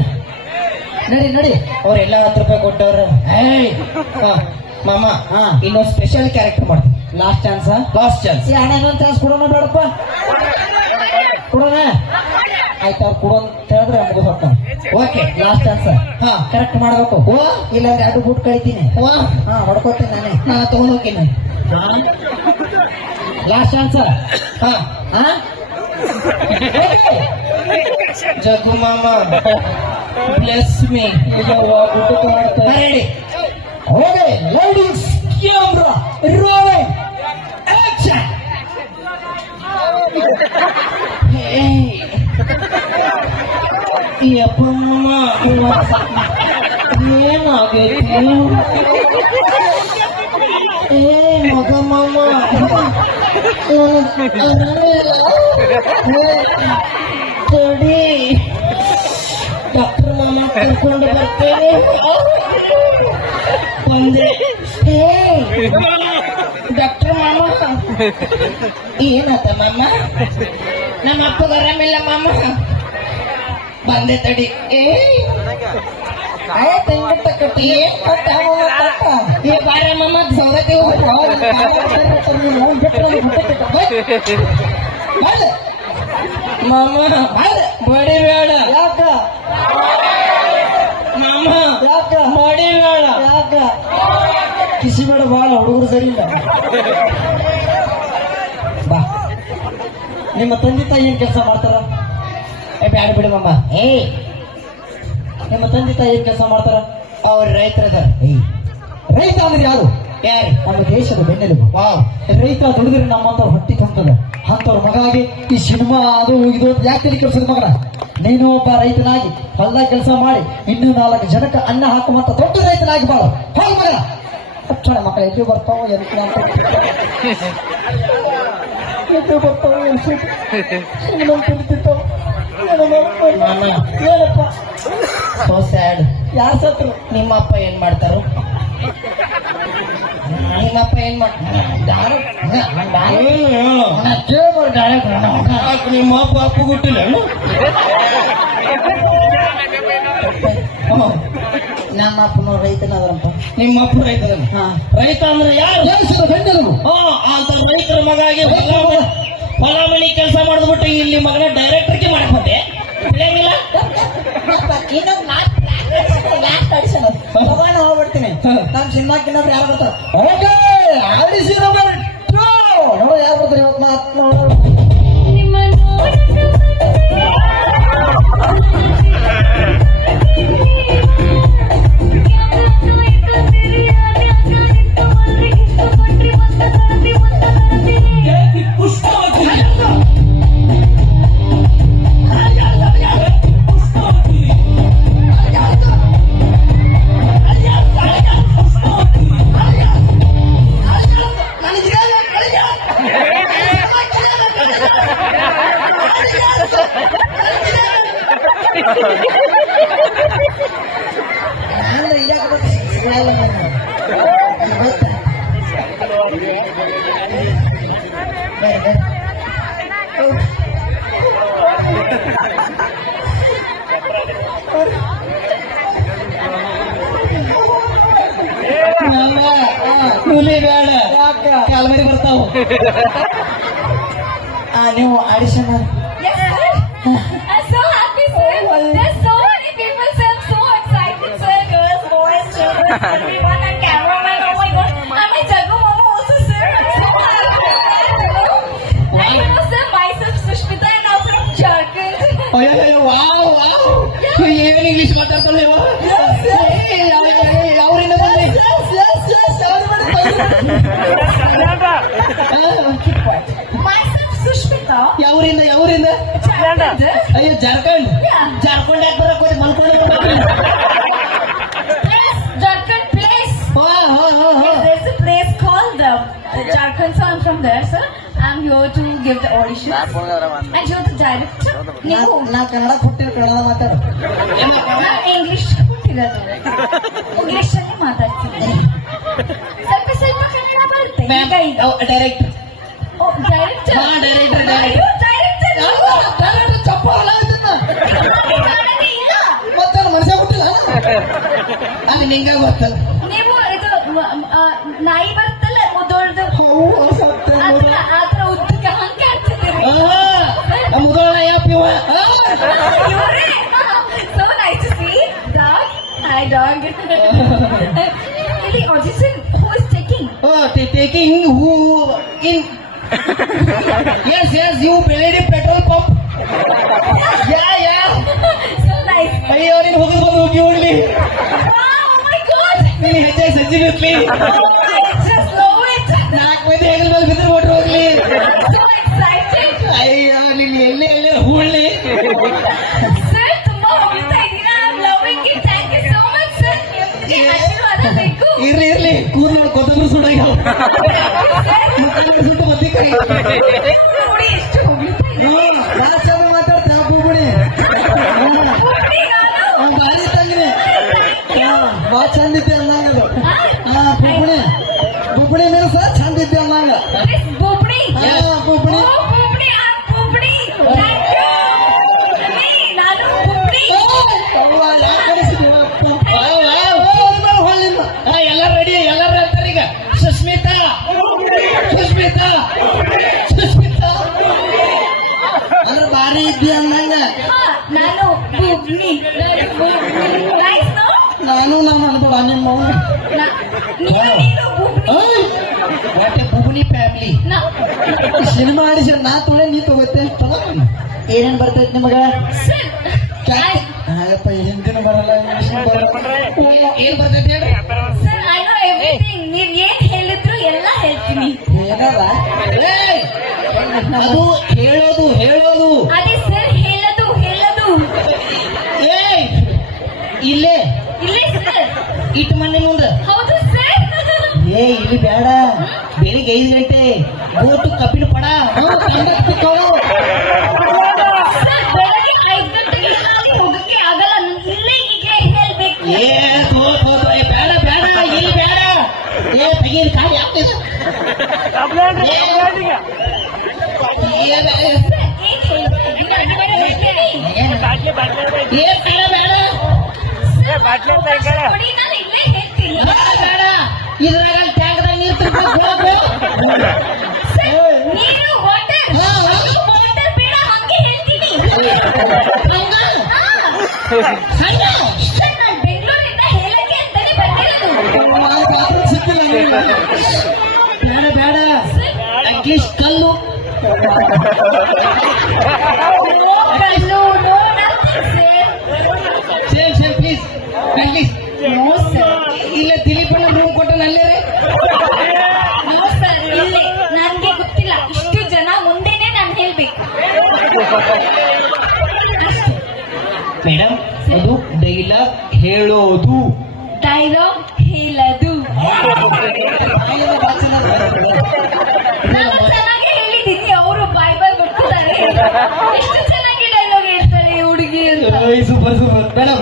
ನಡಿ ನಡಿ ಅವ್ರೆಲ್ಲ 10 ರೂಪಾಯಿ ಕೊಟ್ಟವ್ರ ಏಯ್ ಹಾ ಮಾಮ ಹಾ. ಇನ್ನೊಂದು ಸ್ಪೆಷಲ್ ಕ್ಯಾರೆಕ್ಟರ್ ಮಾಡ್ತೀನಿ ಲಾಸ್ಟ್ ಚಾನ್ಸ್ ಲಾಸ್ಟ್ ಚಾನ್ಸ್ ಅಣ್ಣ ಇನ್ನೊಂದು ಚಾನ್ಸ್ ಕೊಡೋಣ ಬೇಡಪ್ಪ ಕೊಡೋಣ ಆಯ್ತು ಅವ್ರು ಕೊಡೋ ಅಂತ ಹೇಳಿದ್ರೆ ಮುಗಿದು ಹೋಗ್ತಾನೆ ಓಕೆ ಲಾಸ್ಟ್ ಚಾನ್ಸ್ ಹಾ ಕರೆಕ್ಟ್ ಮಾಡ್ಬೇಕು ಓ ಇಲ್ಲಾಂದ್ರೆ ಎರಡು ಬೂಟ್ ಕಳಿತೀನಿ ವಾ ಹಾ ಹೊಡ್ಕೋತೀನಿ ನಾನೇ ನಾ ತಗೊಂಡ್ ಹೋಗ್ತೀನಿ ಲಾಸ್ಟ್ ಚಾನ್ಸ್ ಹಾ ಹಾ ಜಗ್ಗು ಮಾಮ ಬ್ಲೆಸ್ ಮೀ ರೆಡಿ ಹೋಗಿ ಲೈಟಿಂಗ್ಸ್ ಕ್ಯಾಮ್ರಾ ರೋಲಿಂಗ್ ಆಕ್ಷನ್ ಯಪ್ಪ ಮಾಮ ಏನಾಗೈತಿ ಏ ಮಗ ಮಾಮ ತಡಿ ಡಾಕ್ಟರ್ ಮಾಮ ಕರ್ಕೊಂಡು ಬರ್ತೇನೆ ಬಂದೆ ಹೇ ಡಾಕ್ಟರ್ ಮಾಮ ಏನತ್ತ ಮಾಮ ನಮ್ಮ ಅಪ್ಪಗ ಆರಾಮಿಲ್ಲ ಮಾಮ ಬಂದೆ ತಡಿ ಏ ಬಾರ ಮಾಮ ಸೌದತ್ತಿ ಮಾಮ ಬಡಿಬೇಡ ಯಾಕ ಮಾಮ ಯಾಕ ಬಡಿಬೇಡ ಯಾಕ ಕಿಸಿ ಬೇಡ ಬಾಳ ಹುಡುಗರು ಸರಿ ಇಲ್ಲ ಬಾ ನಿಮ್ಮ ತಂದೆ ತಾಯಿ ಏನ್ ಕೆಲಸ ಮಾಡ್ತಾರ ಬ್ಯಾಡ ಬಿಡು ಮಾಮ ಏ ನಿಮ್ಮ ತಂದೆ ತಾಯಿ ಏನ್ ಕೆಲಸ ಮಾಡ್ತಾರ ಅವ್ರ ರೈತರದ ಏಯ್ ರೈತ ಅಂದ್ರೆ ಯಾರು ಯಾರು ನಮ್ಮ ದೇಶದ ಬೆನ್ನೆಲುಬು ವಾವ್ ರೈತ ದುಡಿದ್ರೆ ನಮ್ಮಂತವ್ರು ಹೊಟ್ಟಿ ತುಂಬದ ಅಂತವ್ರ ಮಗಾಗಿ ಈ ಸಿನಿಮಾ ಅದು ಇದು ಅಂತ ಯಾಕೆ ತಲೆ ಕೆಲ್ಸದ ಮಗನ ನೀನು ಒಬ್ಬ ರೈತನಾಗಿ ಹೊಲ್ದಾಗ ಕೆಲಸ ಮಾಡಿ ಇನ್ನೂ 4 ಜನಕ್ಕೆ ಅನ್ನ ಹಾಕುವಂತ ದೊಡ್ಡ ರೈತನಾಗಿ ಬಾಳ ಹೋಗ್ ಮಗ ಅಕ್ಷಣ ಮಕ್ಕಳು ಎಲ್ಲಿ ಬರ್ತಾವ ಎಲ್ಲಿ ಅಂತ ಎಲ್ಲಿ ಬರ್ತಾವ ಇನ್ನೊಂದು ತಿಳಿತಿರ್ತಾವ ಮಾಮ ಏನಪ್ಪ ಸೋ ಸ್ಯಾಡ್ ಯಾರ ಸತ್ರು ನಿಮ್ಮಪ್ಪ ಏನ್ ಮಾಡ್ತಾರು ನಿಮ್ಮಪ್ಪ ಏನ್ ಮಾಡ್ತಾರೆ ನಿಮ್ಮ ಅಪ್ಪ ಅಪ್ಪು ಹುಟ್ಟಿಲ್ಲ ನಮ್ಮ ಅಪ್ಪನ ರೈತನವರಂತ ನಿಮ್ಮ ಅಪ್ಪ ರೈತರ ಹಾ ರೈತ ಅಂದ್ರೆ ಯಾರು ದೇಶದ ಬೆನ್ನೆಲುಬು ಅಂತ ರೈತರ ಮಗಾಗಿ ಹೊಲ ಮನಿ ಕೆಲಸ ಮಾಡಿದ್ಬಿಟ್ಟು ಇಲ್ಲಿ ಮಗನ ಡೈರೆಕ್ಟರ್ಗೆ ಮಾಡಕೊಂಡೆ ತಿಳಿಯಂಗಿಲ್ಲ ಹೋಗ್ಬಿಡ್ತೀನಿ ನಾನು ಸಿನಿಮಾಕ್ಕಿನ್ನೊಬ್ರು ಯಾರು ಬರ್ತಾರೆ ಓಕೆ ಆಡಿಸಿ ನಂಬರ್ 2 ನೋಡು ಯಾರು ಬರ್ತಾರೆ ಇವತ್ತು ಮಾತು ನೋಡು ನಾನು ಇಡಕ್ಕೆ ಕೂಲಿ ಬೇಡ ಕಾಲ್ಮರಿ ಬರ್ತಾವ ನೀವು audition Yes, sir. I'm so happy, sir. There's so many people, sir. I'm so excited, sir. Girls, boys, children, everyone, and cameraman. Oh my God. And my Jagu Mama also, sir. I'm so happy with that, you know. And you know, sir, myself, Sushmita, and I'm from Jharkhand. ಅಯ್ಯೋ wow wow ಏನ್ English ಮಾತಾಡ್ತಾಳೆ ಅವರಿಂದ ಬಂದೆ Myself, Sushmita. ಯಾವರಿಂದ Jharkhand. ಅಯ್ಯೋ Jharkhand Yeah. Jharkhand ಯಾಕೆ ಬರಕ್ ಹೋಗಿ ಮಲ್ಕೊಂಡು Yes, Jharkhand place. ಹಾ ಹಾ ಹಾ ಹಾ There's a place called Jharkhand, so I'm from there, sir. I'm here to give the audition. And you're the director. ನೀವು ನಾ ಕನ್ನಡ ಹುಟ್ಟಿರೋ ಕನ್ನಡ ಮಾತಾಡ ಇಂಗ್ಲಿಷ್ ಕೊಟ್ಟಿರೋದು ಇಂಗ್ಲಿಷ್ ಅಲ್ಲಿ ಮಾತಾಡ್ತೀನಿ ಸ್ವಲ್ಪ ಸ್ವಲ್ಪ ಕನ್ನಡ ಬರುತ್ತೆ ಈಗ ಈಗ ಡೈರೆಕ್ಟ್ ಓ ಡೈರೆಕ್ಟರ್ ಹಾ, director, ಡೈರೆಕ್ಟರ್ ಚಪ್ಪಾಳ ಇಲ್ಲ ಮತ್ತೆ ಮನಸ್ಸೇ ಹುಟ್ಟಿಲ್ಲ ಅಲ್ಲಿ ನಿಂಗೆ ಗೊತ್ತಲ್ಲ ನೀವು ಇದು ನಾಯಿ ಬರ್ತಲ್ಲ ಮುದೋಳ್ದು ಹೌದು ಆತರ ಉದ್ದಕ್ಕೆ ಹಂಗೆ ಆಗ್ತಿದ್ದೀರಿ ಮುದೋಳ ಯಪ್ಪ ಇವ So nice to see dog. Hi dog. The audition, who is taking? taking who in yes you paid a petrol pump yeah So nice. ಅಯ್ಯೋ ನೀನು ಹೋಗಿ ಹೋಗಿ ಉಳ್ಳಿ Wow, oh my God. ನೀನು ಹೆಚ್ಚಾಗಿ ಸಜ್ಜಿ ಬಿಟ್ಲಿ Just love it. 4 ಮಂದಿ ಹೆಗಲ ಮೇಲೆ ಬಿದ್ದು ಬಿಟ್ರು ಹೋಗ್ಲಿ So excited. ಅಯ್ಯೋ ನೀನು ಎಲ್ಲೇ ಹೂಳ್ಳಿ Sir, ತುಂಬಾ ಹೊಗಳ್ತಾ ಇದ್ದೀರಾ. I'm loving it. Thank you so much, sir. ನಿಮ್ಗೆ ಆಶೀರ್ವಾದ ಬೇಕು. ಇರ್ಲಿ ಕೂದಲು ಕೊತ್ತಂಬರಿ ಸುಡಾಗ್ಯಾವ ಸುಟ್ಟು ಬದ್ದಿ ಕೈ ನೋಡಿ ಎಷ್ಟು ಹೊಗಳ್ತಾ ಇದ್ದೀರಾ. ಮಾತಾಡ್ತಾ ಬುಗುಡಿ ಹುಡ್ಗಿ ನಾನು. ಬಾರಿ ತಂಗ್ರಿ ಬಾ ಚಂದ ಇದ್ದೆ ಅನ್ನಂಗದು ಬುಗುಡಿ ಮೀನ್ಸ್ ಚಂದ ಇದ್ದೆ ಅನ್ನಂಗ This ಬೊಬ್ಡಿ. ಬುಗುಡಿ Oh, ಬೊಬ್ಡಿ. I'm ಬೊಬ್ಡಿ. Thank you. Hey, ನಾನು ಬೊಬ್ಡಿ. ಎಲ್ಲಾರು ರೆಡಿ ಎಲ್ಲಾರು ಹೇಳ್ತಾರೆ ಈಗ ಸುಸ್ಮಿತಾ ಅಂದ್ರೆ ಬಾರಿ ಇದ್ದಿ ಅನ್ನಂಗ ಹಾ, ನಾನು ಬೊಬ್ಡಿ. Nice, no? ನಾನು ಅನ್ಬೇಡ ನಿಮ್ಮ ನೀನು ಬೊಬ್ಡಿ. ಬುಗುನಿ ಫ್ಯಾಮಿಲಿ ನಾ ಸಿನಿಮಾ ಆಡಿಸಿ ನಾ ತೊಳೆ ನೀ ತಗೋತೆ ಏನೇನ್ ಬರ್ತೈತಿ ನಿಮಗ ಸರ್ ಹಾಗಪ್ಪ ಹಿಂದಿನ ಬರಲ್ಲ ಇಂಗ್ಲಿಷ್ ಬರಲ್ಲ ಏನ್ ಬರ್ತೈತಿ ಹೇಳಿ ಸರ್ ಐ ನೋ ಎವ್ರಿಥಿಂಗ್ ನೀವ್ ಏನ್ ಹೇಳಿದ್ರು ಎಲ್ಲ ಹೇಳ್ತೀನಿ ಏನಲ್ಲ ಅದು ಹೇಳೋದು ಅದೇ ಸರ್ ಹೇಳದು ಏಯ್ ಇಲ್ಲೇ ಇಲ್ಲಿ ಸರ್ ಇಟ್ಟು ಮನೆ ಮುಂದ ಹೌದು ಸರ್ ಇಲ್ಲಿ ಬೇಡ ಬೆಳಿಗ್ಗೆ 5 ಗಂಟೆ ಗೋಟು ಕಬ್ಬಿನ ಪಡ ಸರ್ ಬೆಳಗ್ಗೆ 5 ಗಂಟೆಗೆ ಅಲ್ಲಿ ಹೋಗಕ್ಕೆ ಆಗಲ್ಲ ನನ್ಗೆ ಇಲ್ಲೇ ಈಗಲೇ ಹೇಳ್ಬೇಕು ಬೇಡ ಇಲ್ಲಿ ಬೇಡ ತೆಗೀರಿ ಕಾಲಿ ಆಗ್ತದೆ ಸರ್ ಏನ್ ಹೇಳ್ತೀನಿ ನೋಡಿ ನಾನು ಇಲ್ಲೇ ಹೇಳ್ತೀನಿ ಬೇಡ ಇದ್ರಾಗ ಟ್ಯಾಂಕ್ದಾಗ ನೀರು ಸರ್ ನೀರು ವಾಟರ್ ವಾಟರ್ ಬೇಡ ಹಂಗೆ ಹೇಳ್ತೀನಿ ಸರ್ ನಾನು ಬೆಂಗಳೂರಿಂದ ಹೇಳಕ್ಕೆ ಅಂತಾನೆ ಬಂದಿರೋದು ಬೇಡ ಅಟ್ಲೀಸ್ಟ್ ಕಲ್ಲು ಕಲ್ಲು no nothing same please please no sir ಇಲ್ಲ ದಿಲೀಪಣ್ಣ ರೂಮ್ ಕೊಟ್ಟನ ಅಲ್ಲೇ ರೀ ನೋ ಸರ್ ಇಲ್ಲೇ ನನ್ಗೆ ಗೊತ್ತಿಲ್ಲ ಇಷ್ಟು ಜನ ಮುಂದೆನೆ ನಾನು ಹೇಳ್ಬೇಕು ಮೇಡಮ್ ಅದು ಡೈಲಾಗ್ ಹೇಳೋದು ಡೈಲಾಗ್ ಹೇಳದು ನಾನು ಚೆನ್ನಾಗಿ ಹೇಳಿದ್ದೀನಿ ಅವರು ಬಾಯ್ ಗೊತ್ತಿದ್ದಾರೆ ಎಷ್ಟು ಚೆನ್ನಾಗಿ ಡೈಲಾಗ್ ಹೇಳ್ತಾಳೆ ಈ ಹುಡುಗಿ ಅಂತ ಸೂಪರ್ ಮೇಡಮ್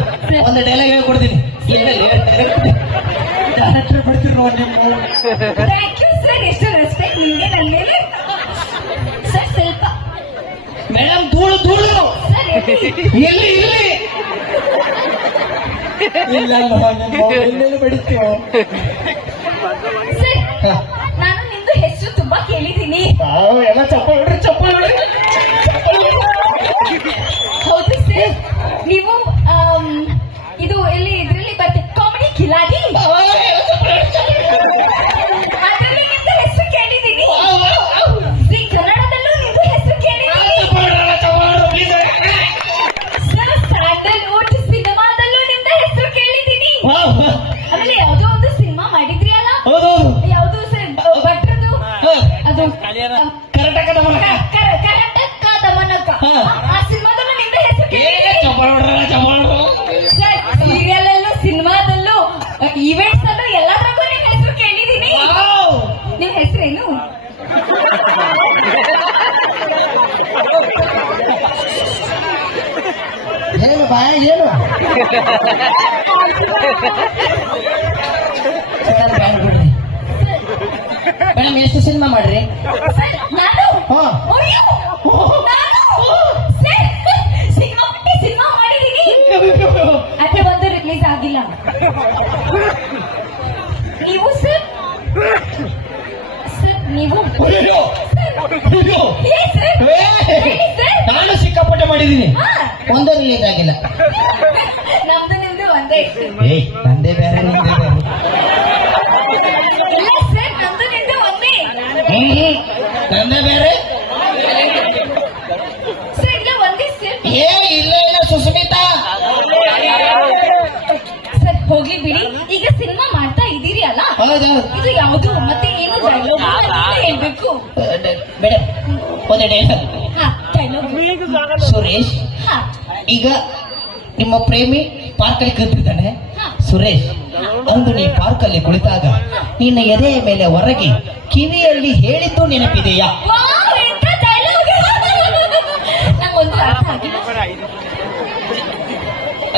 ಒಂದು ಡೈಲಾಗ್ ಹೇಳ್ಕೊಡ್ತೀನಿ ಡೈರೆಕ್ಟರ್ ಬರ್ತೀರಿ ಥ್ಯಾಂಕ್ ಯು ಸರ್, ಎಷ್ಟು ರೆಸ್ಪೆಕ್ಟ್ ನಿಮಗೆ ನನ್ನ ಮೇಲೆ. ಸರ್ ಸ್ವಲ್ಪ ಮೇಡಮ್ ಧೂಳು ಧೂಳು ಸರ್ ಇಲ್ಲಿ ಇಲ್ಲಿ ಎಲ್ಲೆಲ್ಲಿ ಬಡಿತೀವೋ. ಸರ್ ನಾನು ನಿಮ್ದು ಹೆಸರು ತುಂಬಾ ಕೇಳಿದ್ದೀನಿ. ಎಲ್ಲ ಚಪ್ಪಲ್ ಹೊಡ್ರಿ ಚಪ್ಪಲ್ ಹೊಡ್ರಿ. ಹೌದು ಸರ್, ನೀವು ಇದು ಎಲ್ಲಿ ಇದ್ರಲ್ಲಿ ಬರ್ತೆ ಕಾಮಿಡಿ ಕಿಲಾಡಿ, ಅದರಲ್ಲಿ ನಿಮ್ದು ಹೆಸರು ಕೇಳಿದ್ದೀನಿ. ಜೀ ಕನ್ನಡದಲ್ಲೂ ನಿಮ್ದು ಹೆಸರು ಕೇಳಿದ್ದೀನಿ. ಸರ್ ಸ್ಯಾಂಡಲ್ವುಡ್ ಸಿನಿಮಾದಲ್ಲೂ ನಿಮ್ದು ಹೆಸರು ಕೇಳಿದ್ದೀನಿ. ಆಮೇಲೆ ಯಾವುದೋ ಒಂದು ಸಿನಿಮಾ ಮಾಡಿದ್ರಿ ಅಲ್ಲ, ಹೌದು ಯಾವುದು ಸರ್ ಭಟ್ರದು, ಅದು ಕರ್ನಾಟಕ ಕರ್ನಾಟಕ ದಮನಕ, ಆ ಸಿನಿಮಾದಲ್ಲೂ ನಿಮ್ದು ಹೆಸರು ಕೇಳಿದ್ದೀನಿ. ಚಪ್ಪಲ್ ಹೊಡ್ರ ಚಪ್ಪಲ್ ಹೊಡ್ರು. ಸರ್ ಸೀರಿಯಲ್ ಅಲ್ಲೂ ಸಿನಿಮಾದಲ್ಲೂ ಈವೆಂಟ್ಸ್ ಅಲ್ಲೂ ಎಲ್ಲದಕ್ಕೂ ನಿಮ್ ಹೆಸರು ಕೇಳಿದ್ದೀನಿ. ನಿಮ್ ಹೆಸರೇನು? ಏನು ಬಾಯ ಏನು ಬಿಡ್ರಿ. ಮೇಡಮ್ ಎಷ್ಟು ಸಿನಿಮಾ ಮಾಡ್ರಿ? ಸರ್ ನಾನು ಹಾ. ಅಯ್ಯೋ, ನಾನು ಸರ್ ಸಿಕ್ಕಾಪಟ್ಟೆ ಸಿನಿಮಾ ಮಾಡಿದ್ದೀನಿ. ಅದೇ ಒಂದು ರಿಲೀಸ್ ಆಗಿಲ್ಲ. ನೀವು ಸರ್ ಸರ್ ನೀವು ಅಯ್ಯೋ, ಅಯ್ಯೋ. ಏ ಸರ್ ಹೇಳಿ ಸರ್. ನಾನು ಸಿಕ್ಕಾಪಟ್ಟೆ ಮಾಡಿದ್ದೀನಿ. ಹಾ, ಒಂದೂ ರಿಲೀಸ್ ಆಗಿಲ್ಲ. ನಮ್ದು ನಿಮ್ದು ಒಂದೇ. ಏಯ್ ನಂದೇ ಬೇರೆ ನಿಂದೇ ಬೇರೆ. ಇಲ್ಲ ಸರ್, ನಮ್ದು ನಿಮ್ದು ಒಂದೇ. ನಂದೇ ಬೇರೆ. ಸರ್ ಇಲ್ಲ ಒಂದೇ ಸರ್. ಏ ಇಲ್ಲ ಇಲ್ಲ ಸುಸ್ಮಿತಾ. ಸರ್ ಹೋಗ್ಲಿ ಬಿಡಿ, ಈಗ ಸಿನಿಮಾ ಮಾಡ್ತಾ ಇದ್ದೀರಿ ಅಲ್ಲ, ಹೌದು ಇದು ಯಾವುದು ಮತ್ತೆ ಏನು ಡೈಲಾಗ್ ಹೇಳ್ಬೇಕು? ಮೇಡಮ್ ಒಂದು ಡೈಲಾಗ್. ಹಾ ಡೈಲಾಗ್. ಸುರೇಶ್, ಹಾ ಈಗ ನಿಮ್ಮ ಪ್ರೇಮಿ ಪಾರ್ಕಲ್ಲಿ ಕಲ್ತಿದ್ದಾನೆ. ಸುರೇಶ್, ಅಂದು ನೀ ಪಾರ್ಕಲ್ಲಿ ಕುಳಿತಾಗ ನಿನ್ನ ಎದೆಯ ಮೇಲೆ ಹೊರಗೆ ಕಿವಿಯಲ್ಲಿ ಹೇಳಿದ್ದು ನೆನಪಿದೆಯಾ? ವಾವ್, ಎಂತ ಡೈಲಾಗ್. ನಂಗೊಂದು ಅರ್ಥ ಆಗಿಲ್ಲ.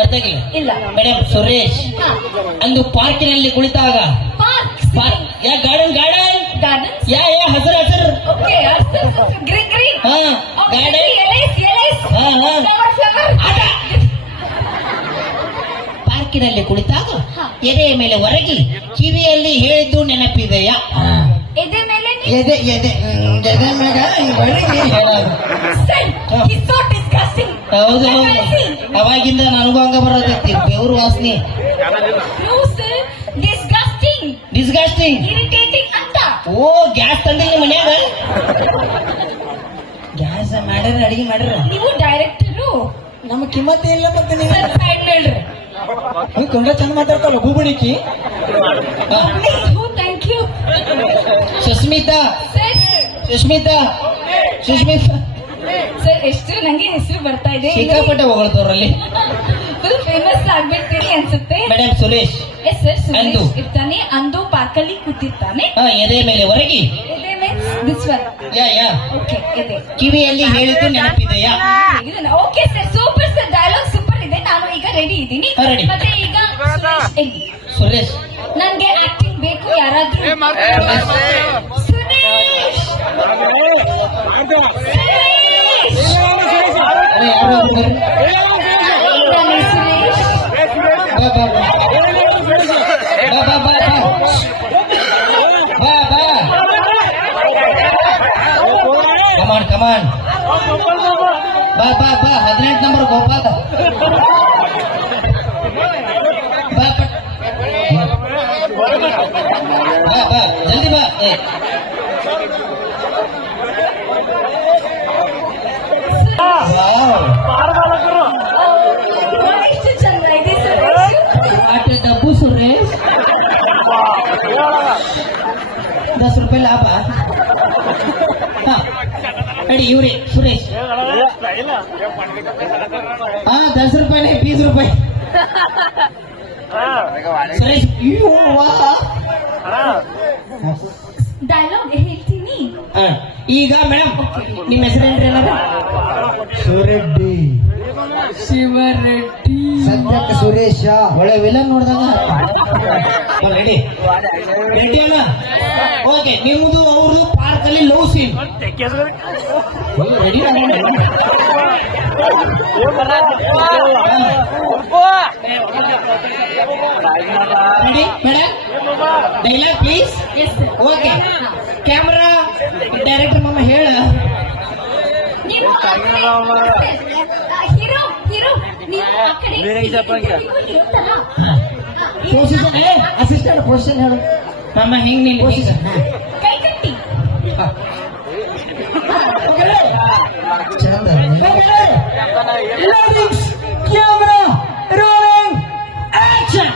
ಅರ್ಥ ಆಗಿಲ್ಲ ಇಲ್ಲ. ಮೇಡಮ್. ಸುರೇಶ್, ಹಾ ಅಂದು ಪಾರ್ಕಿನಲ್ಲಿ ಕುಳಿತಾಗ park yeah garden garden garden. Yeah yeah ಹಸರು ಹಸರು. Okay, green green. ಹಾ ಗಾರ್ಡನ್. ಎಲೆಸ್ ಹಾ ಹಾ ಫ್ಲವರ್. ಪಾರ್ಕಿನಲ್ಲಿ ಕುಳಿತಾಗ ಹಾ. ಎದೆಯ ಮೇಲೆ ಹೊರಗಿ ಕಿವಿಯಲ್ಲಿ ಹೇಳಿದ್ದು ನೆನಪಿದೆಯಾ? ಎದೆ ಮೇಲೆ ಎದೆ ಎದೆ ಎದೆ ಮ್ಯಾಗ ಹಿಂಗ್ ಬಡಿಸಿ ಹೇಳೋದು. Sir, he's so disgusting. ಹೌದು ಹೌದು. ಅವಾಗಿಂದ ನನಗೂ ಹಂಗ ಬರೋದೈತಿ ಬೆವರು ವಾಸನೆ. No sir, disgusting, ಡಿಸ್ಗಾಸ್ಟಿಂಗ್. irritating ಅಂತ. ಓ ಗ್ಯಾಸ್ ತಂದಿಲ್ಲ ಮನ್ಯಾಗ. ಗ್ಯಾಸ್ ಮಾಡ್ಯಾರ ಅಡಿಗೆ ಮಾಡ್ಯಾರ. ನೀವು ಡೈರೆಕ್ಟರು. ನಮ್ಮ ಕಿಮ್ಮತ್ತೇ ಇಲ್ಲ ಮತ್ತೆ ನೀವು ಸರ್ ಸೈಡ್ ಹೇಳ್ರಿ. ಕೊಂಡ ಚಂದ ಮಾತಾಡ್ತಾವ ಭೂಬಣಿಕಿ. Thank you. Sushmita sir Sushmita Sushmita sir ಎಷ್ಟು ನಂಗೆ ಹೆಸರು ಬರ್ತಾ ಇದೆ. ಸಿಕ್ಕಾಪಟ್ಟೆ ಹೊಗಳ್ತವ್ರಲ್ಲಿ. ಫುಲ್ ಫೇಮಸ್ ಆಗ್ಬಿಡ್ತೀನಿ ಅನ್ಸುತ್ತೆ. ಮೇಡಮ್ ಸುರೇಶ್, ಎಸ್ ಸರ್, ಅಂದು. ಸುರೇಶ್ ಇರ್ತಾನೆ. ಅಂದು ಪಾರ್ಕಲ್ಲಿ ಕೂತಿರ್ತಾನೆ. ಎದೆ ಮೇಲೆ ಹೊರಗಿ ಎದೆ means this one. Yeah yeah okay, ಎದೆ. ಕಿವಿಯಲ್ಲಿ ಹೇಳಿದ್ದು ನೆನಪಿದೆಯಾ? Okay sir, super sir, dialogue super ಇದೆ. ನಾನು ಈಗ ರೆಡಿ ಇದ್ದೀನಿ. ಹಾ, ready. ಮತ್ತೆ ಈಗ ಸುರೇಶ್ ಎಲ್ಲಿ? ಸುರೇಶ್, ನನ್ಗೆ ಆಕ್ಟಿಂಗ್ ಬೇಕು ಯಾರಾದ್ರೂ. ಸುರೇಶ್, ಸುರೇಶ್. ಯಾರು ಹುಡುಗರು? ನಾನು ಸುರೇಶ್. ಬಾ ಬಾ ಬಾ ಬಾ ಬಾ ಬಾ ಬಾ ಬಾ. ಕಮಾನ್ ಕಮಾನ್. ಬಾ ಬಾ ಬಾ 18 ನಂಬರ್ ಗೋಪಾಲ. ಬಾ ಪಟ್. ಬಾ ಬಾ ಜಲ್ದಿ ಬಾ. ವಾವ್, ಎಷ್ಟು ಚಂದ ಇದೆ ಸುರೇಶ್. ಆಟೆ ಡಬ್ಬು ಸುರೇಶ್. 10 ರೂಪಾಯಿ ಲಾಭ. ಅಡಿ ಇವ್ರಿ ಸುರೇಶ್. 10 ರೂಪಾಯಿ 20 ರೂಪಾಯಿ. ಸುರೇಶ್ ಡೈಲಾಗ್ ಹೇಳ್ತೀನಿ. ಈಗ ಮೇಡಮ್ ನಿಮ್ಮ ಹೆಸರೇನ್ರಿ? ಸುರೆಡ್ಡಿ. ಶಿವರೆಡ್ಡಿ. ಸದ್ಯಕ್ಕೆ ಸುರೇಶ ಒಳ್ಳೆ ವಿಲನ್ ನೋಡಿದಾಗ ರೆಡಿ ರೆಡಿ ಅಲ್ಲ ಓಕೆ ನಿಮ್ಮದು ಅವ್ರದ್ದು ಪಾರ್ಕ್ ಅಲ್ಲಿ love scene ready madam dialogue please okay camera director ಮಾಮ ಹೇಳ ಹೀರೋ ಹೀರೋ ನೀವು ಆ ಕಡೆ ಅಸಿಸ್ಟೆಂಟ್ ಪೊಸಿಷನ್ ಹೇಳು ಮಾಮ ಹಿಂಗ್ ನೀನ್ ಪೊಸಿಷನ್ ಕೈ ಕಟ್ಟಿ ಚಂದ ಕ್ಯಾಮ್ರಾ ರೋಲಿಂಗ್ ಆಕ್ಷನ್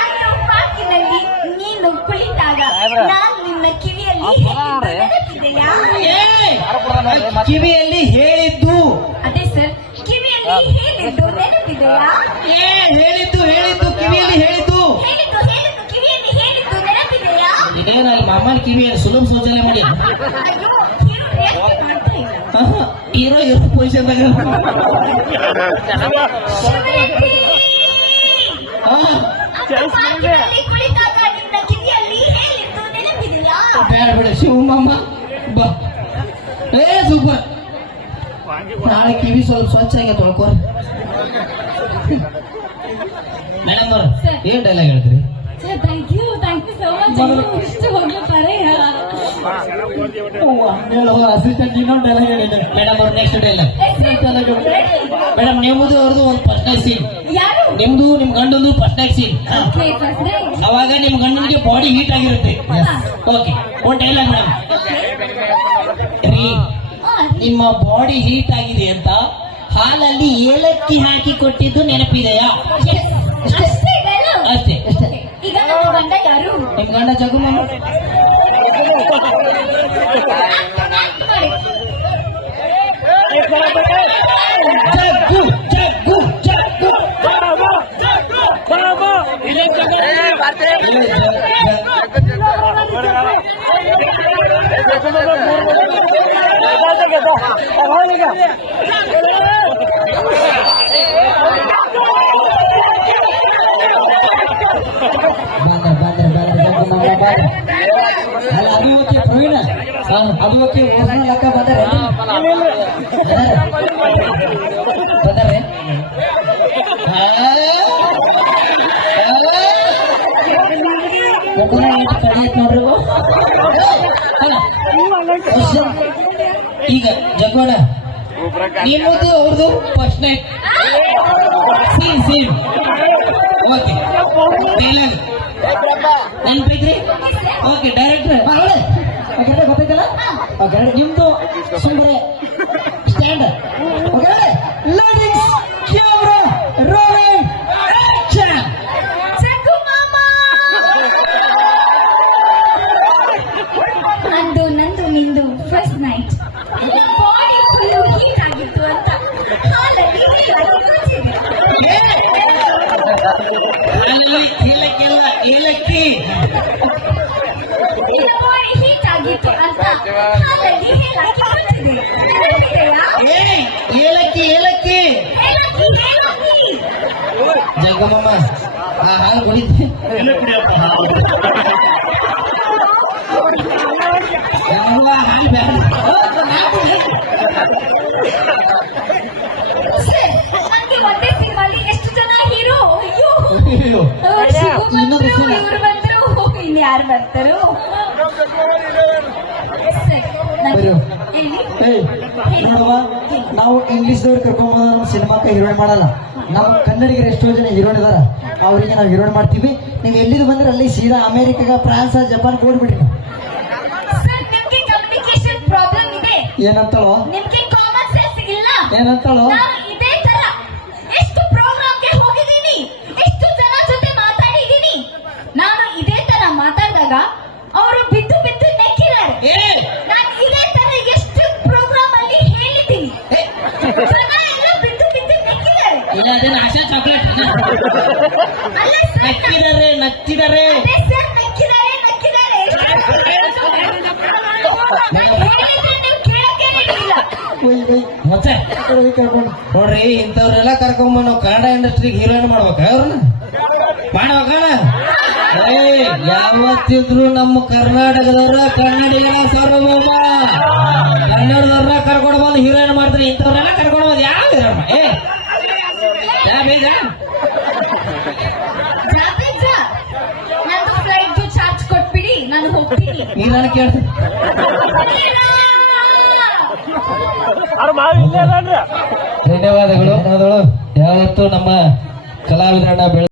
ಅಂದು ಪಾರ್ಕಿನಲ್ಲಿ ನೀನು ಕುಳಿತಾಗ ನಾನು ನಿನ್ನ ಕಿವಿಯಲ್ಲಿ ನೆನಪಿದೆಯಾ? ಕಿವಿಯಲ್ಲಿ ಹೇಳಿದ್ದು ಅದೇ ಸರ್ ಕಿವಿಯಲ್ಲಿ ಹೇಳಿದ್ದು ನೆನಪಿದೆಯಾ? ಹೇಳಿದ್ದು ಹೇಳಿದ್ದು ಕಿವಿಯಲ್ಲಿ ಹೇಳಿದ್ದು ಹೇಳಿದ್ದು ಹೇಳಿದ್ದು ಕಿವಿಯಲ್ಲಿ ಹೇಳಿದ್ದು ನೆನಪಿದೆಯಾ? ಇದೇನಲ್ಲಿ ಮಾಮನ ಕಿವಿಯಲ್ಲಿ ಸುಲಭ ಶೌಚಾಲಯ ಮಾಡಿ ಅಯ್ಯೋ ಹೀರೋ react ಮಾಡ್ತಾ ಇಲ್ಲ. ಹೀರೋ ಇರೋ ಪೊಸಿಷನ್ದಾಗ ಶಿವರೆಡ್ಡಿ, ಅಂದು ಪಾರ್ಕಿನಲ್ಲಿ ಕುಳಿತಾಗ ನಿನ್ನ ಕಿವಿಯಲ್ಲಿ ಹೇಳಿದ್ದು ನೆನಪಿದೆಯಾ? ಬೇಡ ಬೇಡ ಶಿವಮ್ಮ ಬಾ ಸೂಪರ್ ನಾಳೆ ಕಿವಿ ಸ್ವಲ್ಪ ಸ್ವಚ್ಛ ಆಗಿ ತೊಳ್ಕೋರಿ ಮೇಡಮ್ ಅವ್ರ ಏನ್ ಡೈಲಾಗ್ ಹೇಳ್ತೀರಿ sir thank you so much ಇಷ್ಟು ಹೋಗ್ಲಿ ಪರೆಯ ಅಸಿಸ್ಟೆಂಟ್ ಇನ್ನೊಂದು ಎಲ್ಲ ಹೇಳಿದೆ ಮೇಡಮ್ ಅವ್ರ ನೆಕ್ಸ್ಟ್ ಡೈಲಾಗ್ ಮೇಡಮ್ ನಿಮ್ಮದು ಅವ್ರದ್ದು ಒಂದು ಫಸ್ಟ್ ನೈಟ್ ಸೀನ್ ಯಾರು ನಿಮ್ದು ನಿಮ್ ಗಂಡಂದು first night scene okay first night ಅವಾಗ ನಿಮ್ ಗಂಡನಿಗೆ ಬಾಡಿ ಹೀಟ್ ಆಗಿರುತ್ತೆ ಓಕೆ ಒಂದು ಡೈಲಾಗ್ ಮೇಡಮ್ ರೀ ನಿಮ್ಮ ಬಾಡಿ ಹೀಟ್ ಆಗಿದೆ ಅಂತ ಹಾಲಲ್ಲಿ ಏಲಕ್ಕಿ ಹಾಕಿ ಕೊಟ್ಟಿದ್ದು ನೆನಪಿದೆಯಾ ಅಷ್ಟೇ ಡೈಲಾಗ್ ಅಷ್ಟೇ ಈಗ ನನ್ನ ಗಂಡ ಯಾರು ನಿಮ್ ಗಂಡ ಜಗು ಮಾಮ ಜಗ್ಗು ಜಗ್ಗು ಜಗ್ಗು ಅಲ್ಲ ಅದು ಓಕೆ ಪ್ರವೀಣ ಅದು ಓಕೆ ಓರ್ಜಿನಲ್ ಅಕ್ಕ ಬಂದರೆ ಬದರ್ರೆ ನೋಡ್ರಿ ಈಗ ಜಗ್ಗೋಣ ನಿಮ್ಮದು ಅವ್ರದ್ದು first night scene scene okay ನೆನ್ಪೈತ್ರಿ ಓಕೆ ಡೈರೆಕ್ಟರ್ ಗೊತ್ತೈತಲ್ಲ ಓಕೆ ನಿಮ್ದು ಸುಮ್ಮನೆ stand okay lightings camera rolling action Jaggu ಮಾಮ ಅಂದು ನಂದು ನಿಂದು first night body full heat ಆಗಿತ್ತು ಅಂತ ಹಾಲಲ್ಲಿ ಏಲಕ್ಕಿಲ್ಲ ಏಲಕ್ಕಿ ಬಾಡಿ ಹೀಟ್ ಆಗಿತ್ತು ಅಂತ ಹಾಲಲ್ಲಿ ಏಲಕ್ಕಿ ಕುದಿಸಿದೆ. ನೆನಪಿದೆಯಾ? ಏಲಕ್ಕಿ ಏಲಕ್ಕಿ ಏಲಕ್ಕಿ ಏಲಕ್ಕಿ ಜಗ್ಗಮ್ಮ ಆ ಹಾಲು ಕುಡಿದ್ದೆ ಹಾಲು ಬೇಡ ಸರ್, ನಂಗೆ ಒಂದೇ ಸಿನಿಮಾಲಿ ಎಷ್ಟು ಜನ ಹೀರೋ ಅಯ್ಯೋ ಅಯ್ಯೋ. ಶಿವು ಬಂದ್ರು ಇವ್ರು ಬಂದ್ರು ಇನ್ನು ಯಾರು ಬರ್ತಾರೋ ಸರ್ ಬರು. ಎಲ್ಲಿ ನೋಡುವ ನಾವು ಇಂಗ್ಲಿಷ್ದವ್ರು ಕರ್ಕೊಂಬಂದ ನಮ್ಮ ಸಿನಿಮಾಕ್ಕೆ ಹೀರೋಯಿನ್ ಮಾಡಲ್ಲ ನಮ್ಮ ಕನ್ನಡಿಗರು ಎಷ್ಟೋ ಜನ ಹೀರೋಯಿನ್ ಇದಾರ ಅವರಿಗೆ ನಾವು ಹೀರೋಯಿನ್ ಮಾಡ್ತೀವಿ ನೀವು ಎಲ್ಲಿದು ಬಂದ್ರೆ ಅಲ್ಲಿ ಸೀದಾ ಅಮೇರಿಕಾಗ ಫ್ರಾನ್ಸ್ ಜಪಾನ್ ಹೋಗ್ಬಿಡ್ರಿ ಸರ್ ನಿಮ್ಗೆ ಕಮ್ಯುನಿಕೇಶನ್ ಪ್ರಾಬ್ಲಮ್ ಇದೆ ಏನಂತಾಳೋ ನಿಮ್ಗೆ ಕಾಮನ್ ಸೆನ್ಸ್ ಇಲ್ಲ ಏನಂತಾಳೋ ನಾನು ಇದೇ ತರ ಎಷ್ಟು ಪ್ರೋಗ್ರಾಮ್ಗೆ ಹೋಗಿದ್ದೀನಿ ಎಷ್ಟು ಜನ ಜೊತೆ ಮಾತಾಡಿದ್ದೀನಿ ನಾನು ಇದೇ ತರ ಮಾತಾಡಿದಾಗ ಅವರು ಬಿದ್ದು ಬಿದ್ದು ನೆಕ್ಕಿದ್ದಾರೆ ಏ ನಾನು ಇದೇ ತರ ಎಷ್ಟು ಪ್ರೋಗ್ರಾಮ್ ಅಲ್ಲಿ ಹೇಳಿದ್ದೀನಿ ಜನ ಎಲ್ಲ ಬಿದ್ದು ಬಿದ್ದು ನೆಕ್ಕಿದ್ದಾರೆ ಇಲ್ಲ ಅದನ್ನ ಆಶಾ ಚಾಕ್ಲೇಟ್ ಅಲ್ಲ ಸರ್ ನಕ್ಕಿದ್ದಾರೆ ನಕ್ಕಿದ್ದಾರೆ ಅದೇ ಸರ್ ನೆಕ್ಕಿದ್ದಾರೆ ನೆಕ್ಕಿದ್ದಾರೆ ನಾನು ಹೇಳಿದ್ರೆ ನೀವು ಕೇಳಕ್ಕೆ ಇಲ್ಲ ಮತ್ತೆ ಕರ್ಕೊಂಡು ನೋಡ್ರಿ ಇಂಥವ್ರೆಲ್ಲ ಕರ್ಕೊಂಬ ನಾವು ಕನ್ನಡ ಇಂಡಸ್ಟ್ರಿಗೆ ಹೀರೋಯಿನ್ ಮಾಡ್ಬೇಕ ಅವ್ರನ್ನ ಮಾಡ್ಬೇಕಣ ಯಾವತ್ತಿದ್ರು ನಮ್ಮ ಕರ್ನಾಟಕದವ್ರ ಕನ್ನಡಿಗರ ಸಾರ್ವಭೌಮ ಕನ್ನಡದವ್ರನ್ನ ಕರ್ಕೊಂಡು ಬಂದು ಹೀರೋಯಿನ್ ಮಾಡ್ತಾರೆ ಇಂಥವ್ರೆಲ್ಲ ಕರ್ಕೊಂಡು ಬಂದು ಯಾವ ಹೀರೋಯಿನ್ ಯಾ ಬೇಗ ನಂದು ಫ್ಲೈಟ್ ಚಾರ್ಜ್ ಕೊಟ್ಬಿಡಿ ನಾನು ಹೋಗ್ತೀನಿ ನೀ ನಾನು ಕೇಳ್ತೀನಿ ಧನ್ಯವಾದಗಳು ಯಾವತ್ತು ನಮ್ಮ ಕಲಾವಿದರನ್ನ